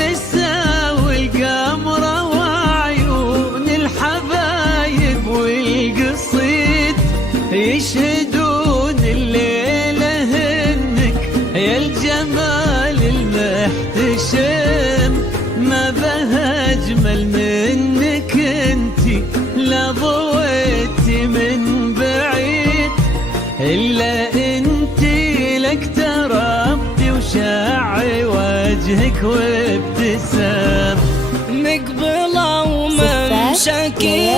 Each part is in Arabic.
المسا والقمرة وعيون الحبايب والقصيد يشهدون الليلة هنك يا الجمال المحتشم. ما بها أجمل منك انتي لا ضويتي من بعيد، إلا انتي لك تربتي وشاعي وجهك وابتسام. مقبلة وممشاكي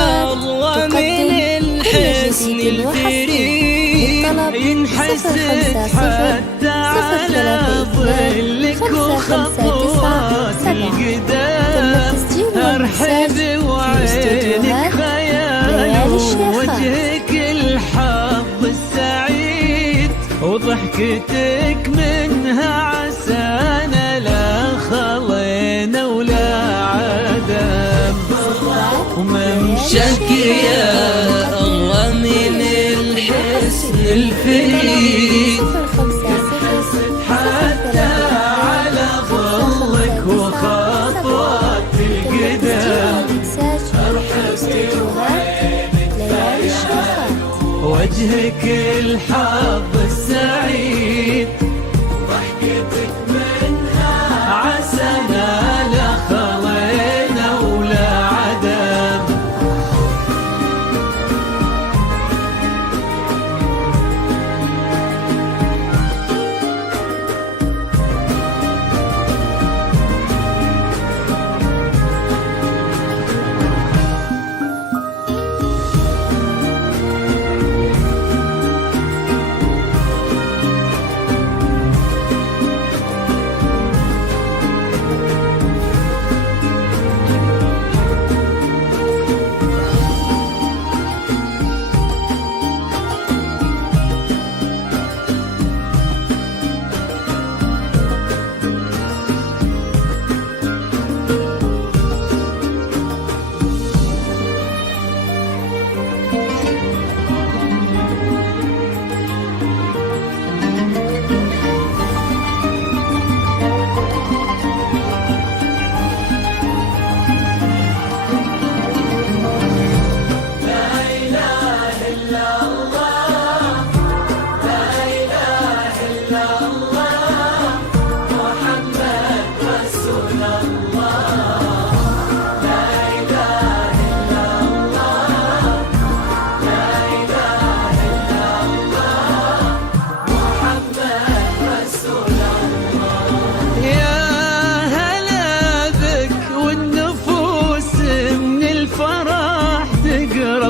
أضوى من الحسن الفريد، ينحسد حتى على ظلك وخطوات القدام. أرحبي وعينك خيال وجهك الحظ السعيد، وضحكتك منها عسانا لا خلينا ولا عدم. وممشاك يا الله من الحسن الفريد، حتى على ظلك وخطوات القدام. وجهك الحظ السعيد، ضحكتك منها عسانا لا خلينا ولا عدم.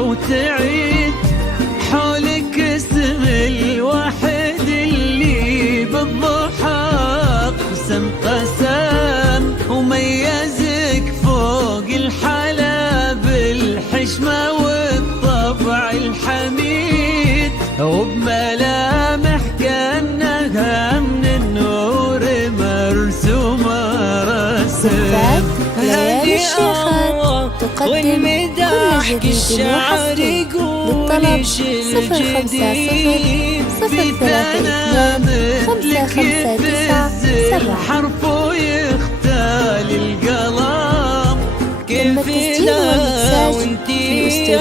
وتعيد حولك اسم الواحد اللي بالضحى قسم وميزك فوق الحلا بالحشمة والطبع الحميد، وبملامح كأنها من النور مرسومة رسم. ليالي الشيخات تقدم كل جديد وحصري. للطلب 05032 الحرف ويختال القلم. كيف لا وانتي يا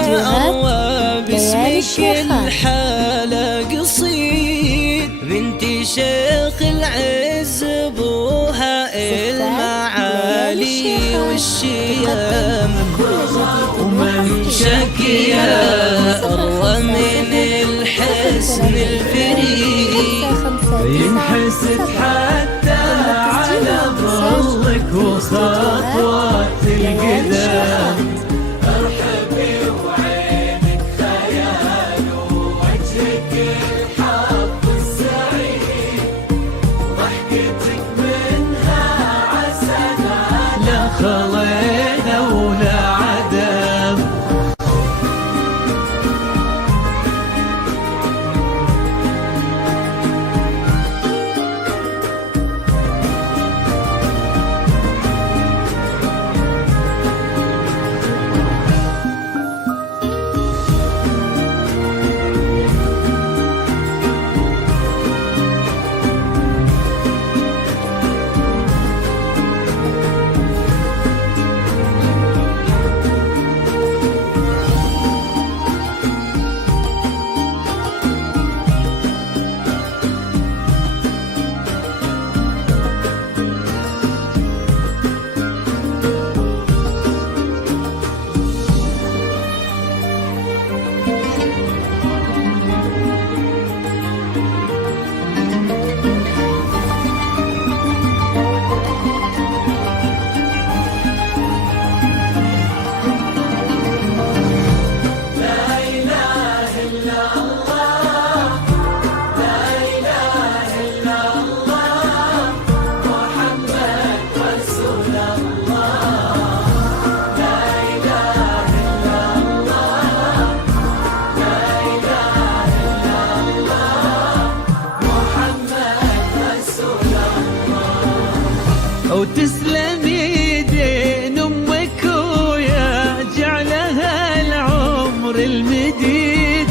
الله باسمك الحالة قصيد، بنتي شيخ العز بوها المعالي والشيام. وممشاك يا الله من الحسن الفريد، ينحسد حتى على ظلك وخطوات القدام. ارحبي وعينك خيال ووجهك الحظ السعيد، ضحكتك منها عسانا لا خلينا ولا عدم. وتسلم يدين أمك ويا جعلها العمر المديد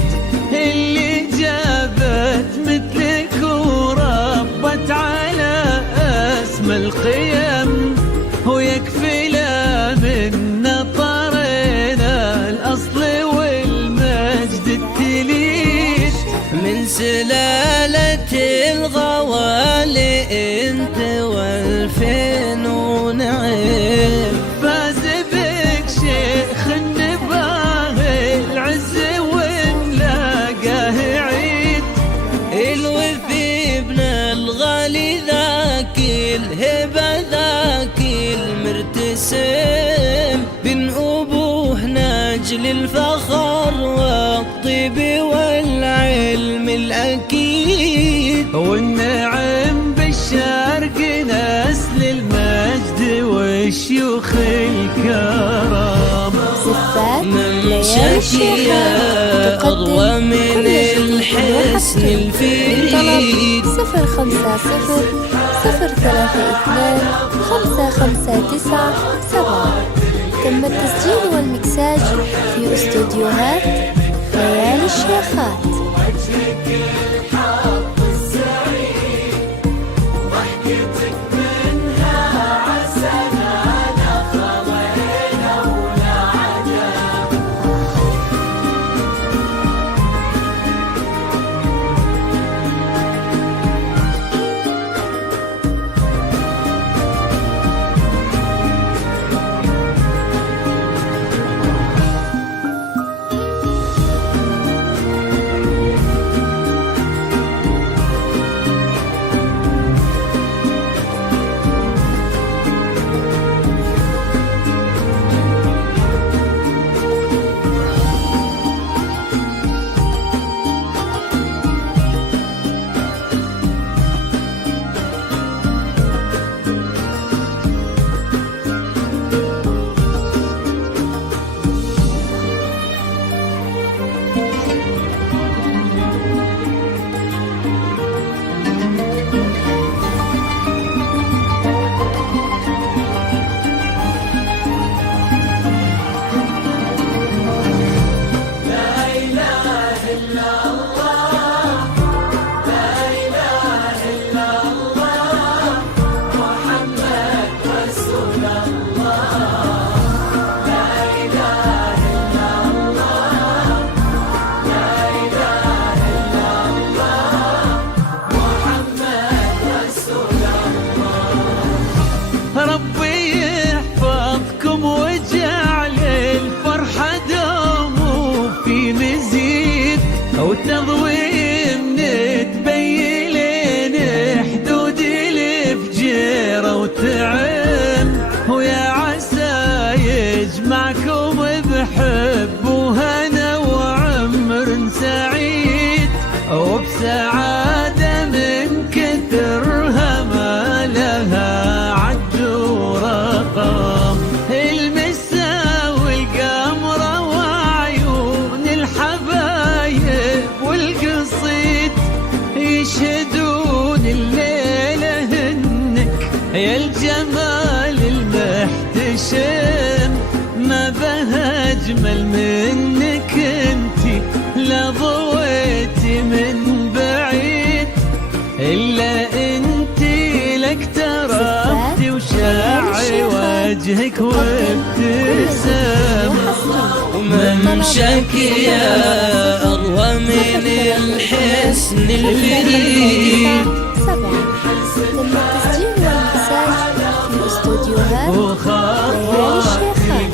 اللي جابت مثلك وربت على أسمى القيم، ويكفي لا من نطرنا الأصل والمجد التليد. من سلالة الغوالي انت والفين ونعيم، فاز بك شيخ النباه العز وملاقاه عيد. الوفي ابن الغالي ذاك الهبة ذاك المرتسم، بن أبوه ناجل الفخر والطيب والعلم الأكيد. والنعم بالشرق نسل المجد والشيوخ الكرام. ممشاكي أروى من الحسن الفريد. 0500325597. تم التسجيل والمكساج في استوديوهات ليالي الشيخات. ربي يحفظكم وجعل الفرحة دوم في مزيد، وتضويم نتبين حدود الفجيرة وتعم، ويا عسى يجمعكم بحب وهنا وعمر سعيد، وبسعادة من كثرها ما لها المسا والقمرة وعيون الحبايب والقصيد يشهدون الليلة هنك يا الجمال المحتشم. ما بها أجمل منك انتي لا ضويتي من بعيد، إلا انتي لك تركتي وشاعي وجهك وابتسام. وممشاكي أروى من الحسن الفريد. تم التسجيل والمكساج في استوديوهات ليالي الشيخات.